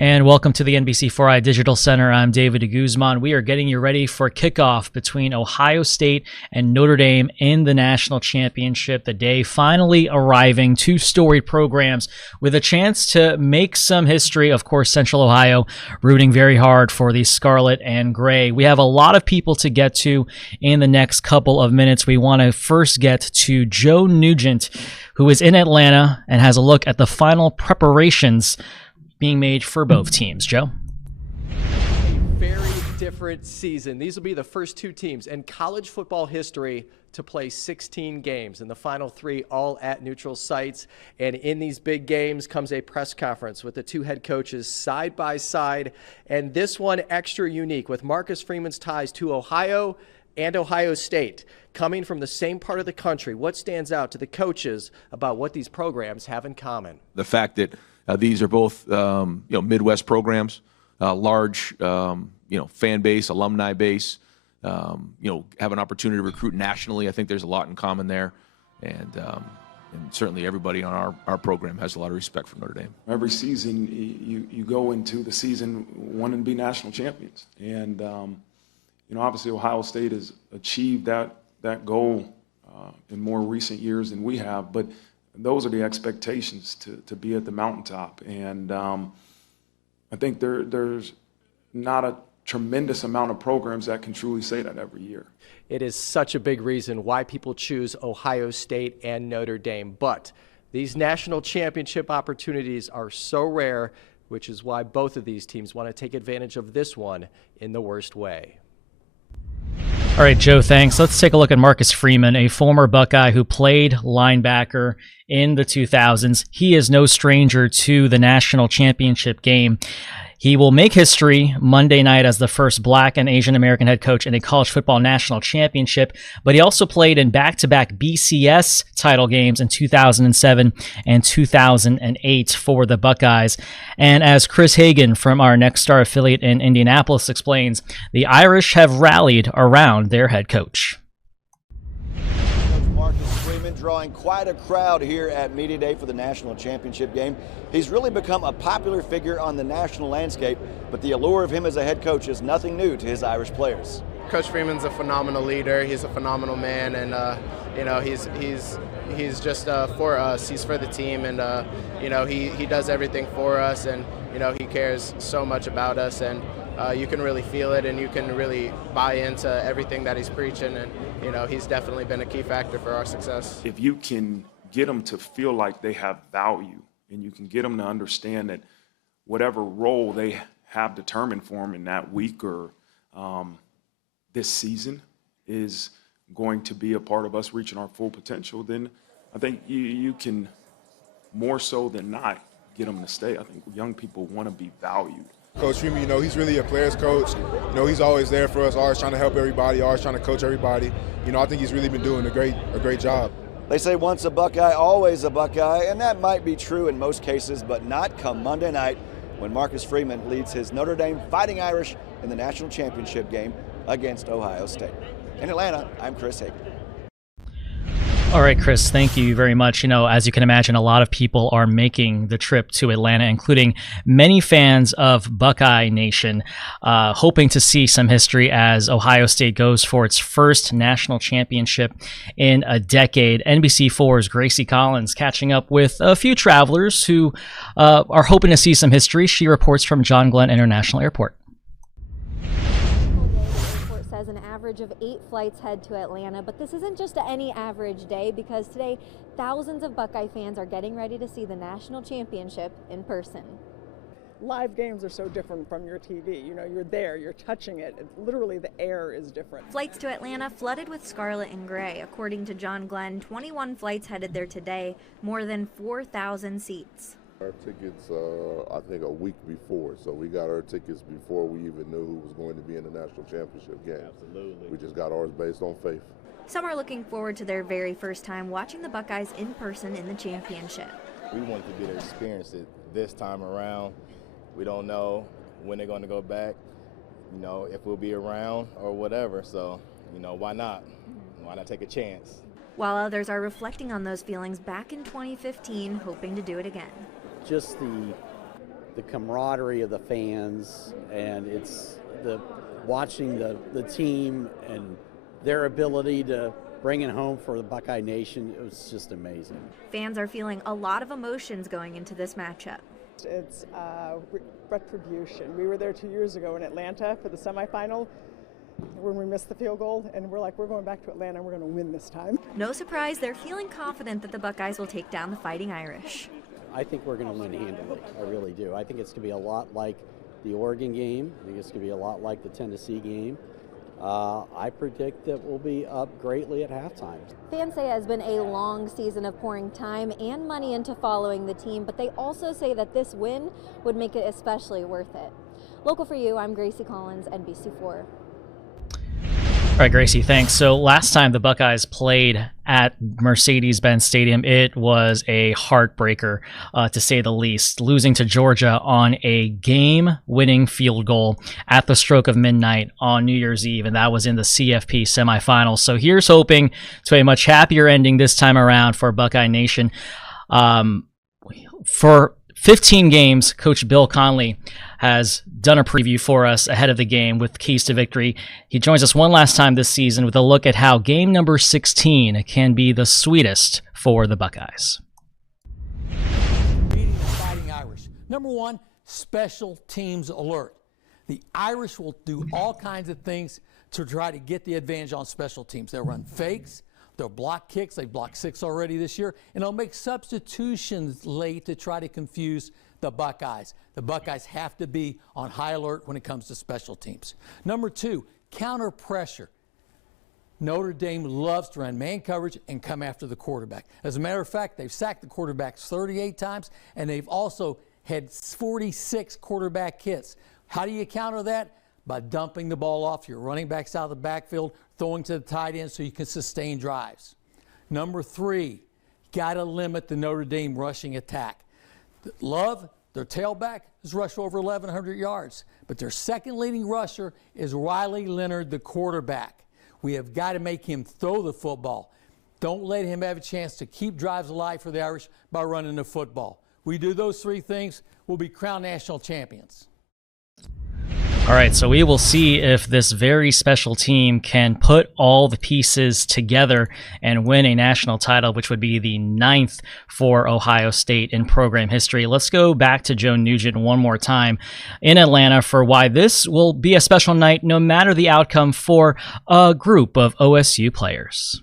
And welcome to the NBC4i Digital Center. I'm David DeGuzman. We are getting you ready for kickoff between Ohio State and Notre Dame in the national championship. The day finally arriving. Two storied programs with a chance to make some history. Of course, Central Ohio rooting very hard for the Scarlet and Gray. We have a lot of people to get to in the next couple of minutes. We want to first get to Joe Nugent, who is in Atlanta and has a look at the final preparations being made for both teams. Joe? A very different season. These will be the first two teams in college football history to play 16 games, and the final three all at neutral sites. And in these big games comes a press conference with the two head coaches side by side, and this one extra unique with Marcus Freeman's ties to Ohio and Ohio State. Coming from the same part of the country, what stands out to the coaches about what these programs have in common? The fact that these are both Midwest programs, large fan base, alumni base, have an opportunity to recruit nationally. I think there's a lot in common there, and certainly everybody on our program has a lot of respect for Notre Dame. Every season you go into the season wanting to be national champions, and obviously Ohio State has achieved that goal in more recent years than we have, but those are the expectations to be at the mountaintop. And I think there's not a tremendous amount of programs that can truly say that every year. It is such a big reason why people choose Ohio State and Notre Dame. But these national championship opportunities are so rare, which is why both of these teams want to take advantage of this one in the worst way. All right, Joe, thanks. Let's take a look at Marcus Freeman, a former Buckeye who played linebacker in the 2000s. He is no stranger to the national championship game. He will make history Monday night as the first Black and Asian American head coach in a college football national championship, but he also played in back-to-back BCS title games in 2007 and 2008 for the Buckeyes. And as Chris Hagan from our Next Star affiliate in Indianapolis explains, the Irish have rallied around their head coach. Drawing quite a crowd here at Media Day for the national championship game. He's really become a popular figure on the national landscape, but the allure of him as a head coach is nothing new to his Irish players. Coach Freeman's a phenomenal leader. He's a phenomenal man, and he's just for us. He's for the team, and he does everything for us, and he cares so much about us, and you can really feel it, and you can really buy into everything that he's preaching, and he's definitely been a key factor for our success. If you can get them to feel like they have value, and you can get them to understand that whatever role they have determined for them in that week or this season is going to be a part of us reaching our full potential, then I think you can, more so than not, get them to stay. I think young people want to be valued. Coach Freeman, he's really a player's coach. He's always there for us, always trying to help everybody, always trying to coach everybody. I think he's really been doing a great job. They say once a Buckeye, always a Buckeye, and that might be true in most cases, but not come Monday night when Marcus Freeman leads his Notre Dame Fighting Irish in the national championship game against Ohio State. In Atlanta, I'm Chris Hagan. All right, Chris, thank you very much. As you can imagine, a lot of people are making the trip to Atlanta, including many fans of Buckeye Nation, hoping to see some history as Ohio State goes for its first national championship in a decade. NBC4's Gracie Collins catching up with a few travelers who are hoping to see some history. She reports from John Glenn International Airport. An average of 8 flights head to Atlanta, but this isn't just any average day, because today thousands of Buckeye fans are getting ready to see the national championship in person. Live games are so different from your TV. You're there, you're touching it. Literally, the air is different. Flights to Atlanta flooded with scarlet and gray. According to John Glenn, 21 flights headed there today, more than 4,000 seats. Our tickets, I think, a week before, so we got our tickets before we even knew who was going to be in the national championship game. Absolutely. We just got ours based on faith. Some are looking forward to their very first time watching the Buckeyes in person in the championship. We wanted to get to experience it this time around. We don't know when they're going to go back, if we'll be around or whatever, so, why not? Why not take a chance? While others are reflecting on those feelings back in 2015, hoping to do it again. Just the the camaraderie of the fans, and it's watching the team and their ability to bring it home for the Buckeye Nation. It was just amazing. Fans are feeling a lot of emotions going into this matchup. It's retribution. We were there 2 years ago in Atlanta for the semifinal when we missed the field goal, and we're like, we're going back to Atlanta and we're going to win this time. No surprise, they're feeling confident that the Buckeyes will take down the Fighting Irish. I think we're going to win handily. I really do. I think it's going to be a lot like the Oregon game. I think it's going to be a lot like the Tennessee game. I predict that we'll be up greatly at halftime. Fans say it has been a long season of pouring time and money into following the team, but they also say that this win would make it especially worth it. Local for you, I'm Gracie Collins, NBC4. All right, Gracie, thanks. So last time the Buckeyes played at Mercedes-Benz Stadium, it was a heartbreaker, to say the least, losing to Georgia on a game-winning field goal at the stroke of midnight on New Year's Eve, and that was in the CFP semifinals. So here's hoping to a much happier ending this time around for Buckeye Nation. For 15 games, Coach Bill Conley has done a preview for us ahead of the game with keys to victory. He joins us one last time this season with a look at how game number 16 can be the sweetest for the Buckeyes. Beating the Fighting Irish. Number one, special teams alert. The Irish will do all kinds of things to try to get the advantage on special teams. They'll run fakes. They'll block kicks. They've blocked 6 already this year. And they'll make substitutions late to try to confuse the Buckeyes. The Buckeyes have to be on high alert when it comes to special teams. Number two, counter pressure. Notre Dame loves to run man coverage and come after the quarterback. As a matter of fact, they've sacked the quarterbacks 38 times, and they've also had 46 quarterback hits. How do you counter that? By dumping the ball off your running backs out of the backfield, throwing to the tight end so you can sustain drives. Number three, got to limit the Notre Dame rushing attack. Love, their tailback, has rushed over 1,100 yards, but their second leading rusher is Riley Leonard, the quarterback. We have got to make him throw the football. Don't let him have a chance to keep drives alive for the Irish by running the football. We do those three things, we'll be crowned national champions. All right, so we will see if this very special team can put all the pieces together and win a national title, which would be the 9th for Ohio State in program history. Let's go back to Joe Nugent one more time in Atlanta for why this will be a special night no matter the outcome for a group of OSU players.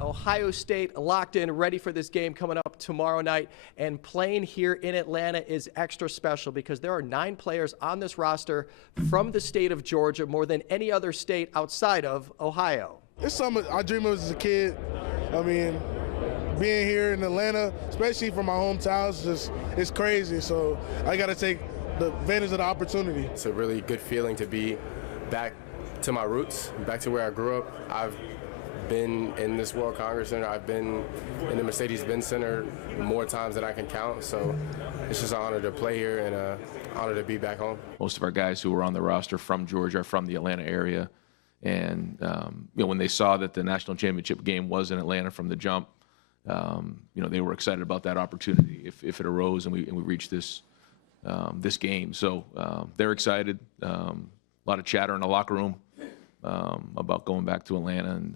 Ohio State locked in, ready for this game coming up tomorrow night. And playing here in Atlanta is extra special because there are 9 players on this roster from the state of Georgia, more than any other state outside of Ohio. It's something I dream of as a kid. I mean, being here in Atlanta, especially from my hometown, it's crazy. So I got to take the advantage of the opportunity. It's a really good feeling to be back to my roots, back to where I grew up. I've been in this World Congress Center. I've been in the Mercedes-Benz Center more times than I can count. So it's just an honor to play here and an honor to be back home. Most of our guys who were on the roster from Georgia are from the Atlanta area. And, when they saw that the national championship game was in Atlanta from the jump, they were excited about that opportunity if it arose and we reached this game. So they're excited. A lot of chatter in the locker room about going back to Atlanta, and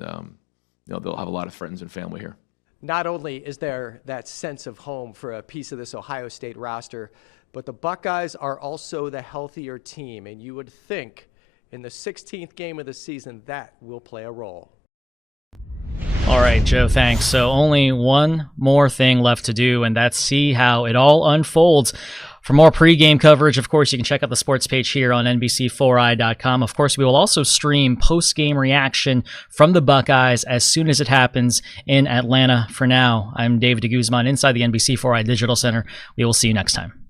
they'll have a lot of friends and family here. Not only is there that sense of home for a piece of this Ohio State roster, but the Buckeyes are also the healthier team, and you would think in the 16th game of the season that will play a role. All right, Joe, thanks. So only one more thing left to do, and that's see how it all unfolds. For more pregame coverage, of course, you can check out the sports page here on NBC4i.com. Of course, we will also stream post-game reaction from the Buckeyes as soon as it happens in Atlanta. For now, I'm David DeGuzman inside the NBC4i Digital Center. We will see you next time.